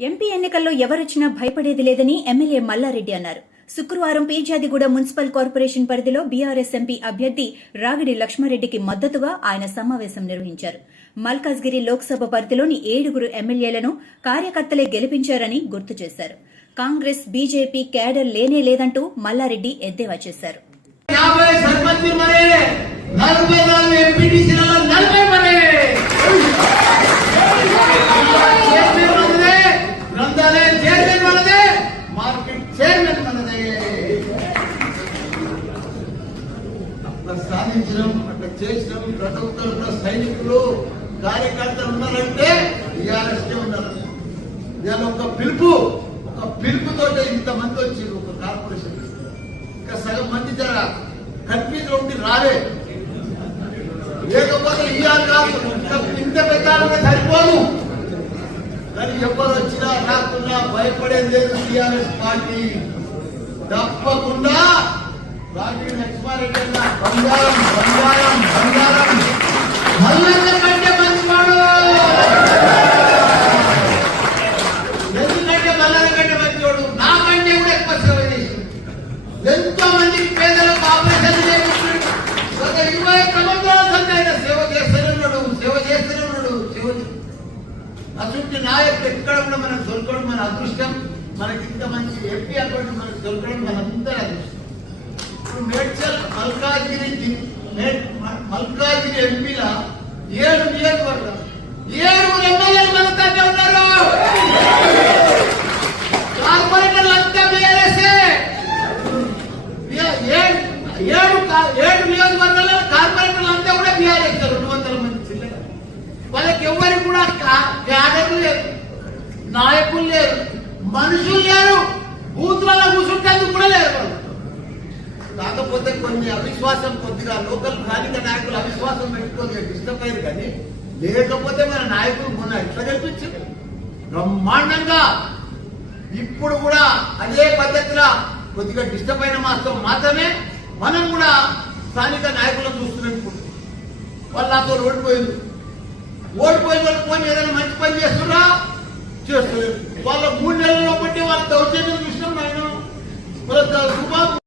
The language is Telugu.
ఎంపీ ఎన్నికల్లో ఎవరొచ్చినా భయపడేది లేదని ఎమ్మెల్యే మల్లారెడ్డి అన్నారు. శుక్రవారం పీజాదిగూడ మున్సిపల్ కార్పొరేషన్ పరిధిలో బీఆర్ఎస్ ఎంపీ అభ్యర్థి రాగిడి లక్ష్మారెడ్డికి మద్దతుగా ఆయన సమావేశం నిర్వహించారు. మల్కాజ్గిరి లోక్సభ పరిధిలోని ఏడుగురు ఎమ్మెల్యేలను కార్యకర్తలే గెలిపించారని గుర్తు చేశారు. కాంగ్రెస్ బీజేపీ కేడర్ లేనే లేదంటూ మల్లారెడ్డి ఎద్దేవా చేశారు. సాధించడం అక్కడ చేసినాం ప్రతి ఒక్కరు సైనికులు కార్యకర్తలు ఉన్నారంటే టీఆర్ఎస్ ఉన్నారు ఇవాళ ఒక పిలుపు ఒక పిలుపుతో ఇంతమంది వచ్చి ఒక కార్పొరేషన్. ఇంకా సగం మంది జర కన్ఫ్యూజ్ ఉండి రాలే. లేకపోతే ఇవాళ కాదు ఇంత పెట్టాలంటే సరిపోను కానీ ఎవరు వచ్చినా రాకున్నా భయపడేది లేదు టీఆర్ఎస్ పార్టీ. తప్పక కంటే మంచివాడు. ఎందుకంటే మల్లన్న కంటే మంచివాడు? నాకంటే కూడా ఎక్కువ సేవ చేసిండు. ఎంతో మందికి పేదలకు ఆపరేషన్ చేయించాడు. గత ఇరవై సంవత్సరాల సంది ఆయన సేవ చేస్తూనే ఉన్నాడు. సేవ చేస్తూనే ఉన్నాడు. సేవ అటువంటి నాయకుడు ఎక్కడ కూడా మనకు దొరకడం. మన అదృష్టం మనకి ఇంత మంచి ఎంపీ అకౌంట్ మనకు దొరకడం మనందరి అదృష్టం. మేడ్చల్ మల్కాజ్గిరి మల్కాజ్గిరి ఎంపీల ఏడు నియోజకవర్గం ఏడు ఎమ్మెల్యేలు మన ఉన్నారు. కార్పొరేటర్లు అంతా బీఆర్ఎస్ఏ. ఏడు ఏడు నియోజకవర్గాల్లో కార్పొరేటర్లు అంతా కూడా బీఆర్ఎస్ రెండు వందల మంది జిల్లా వాళ్ళకి ఎవరికి కూడా కా- క్యాడర్లు లేరు నాయకులు లేరు మనుషులు లేరు బూత్లలో కూర్చుంటేందుకు కూడా లేరు వాళ్ళు. కాకపోతే కొన్ని అవిశ్వాసం కొద్దిగా లోకల్ స్థానిక నాయకులు అవిశ్వాసం పెట్టుకొని డిస్టర్బ్ కానీ లేకపోతే మన నాయకులు మొన్న ఎట్లా కల్పించారు బ్రహ్మాండంగా. ఇప్పుడు కూడా అదే పద్ధతిలో కొద్దిగా డిస్టర్బ్ అయిన మాత్రం మాత్రమే మనం కూడా స్థానిక నాయకులను చూస్తున్నప్పుడు వాళ్ళు నాతో ఓడిపోయింది. ఓడిపోయిన వాళ్ళు పోయి ఏదైనా మంచి పని చేస్తున్నా చేస్తున్నారు వాళ్ళ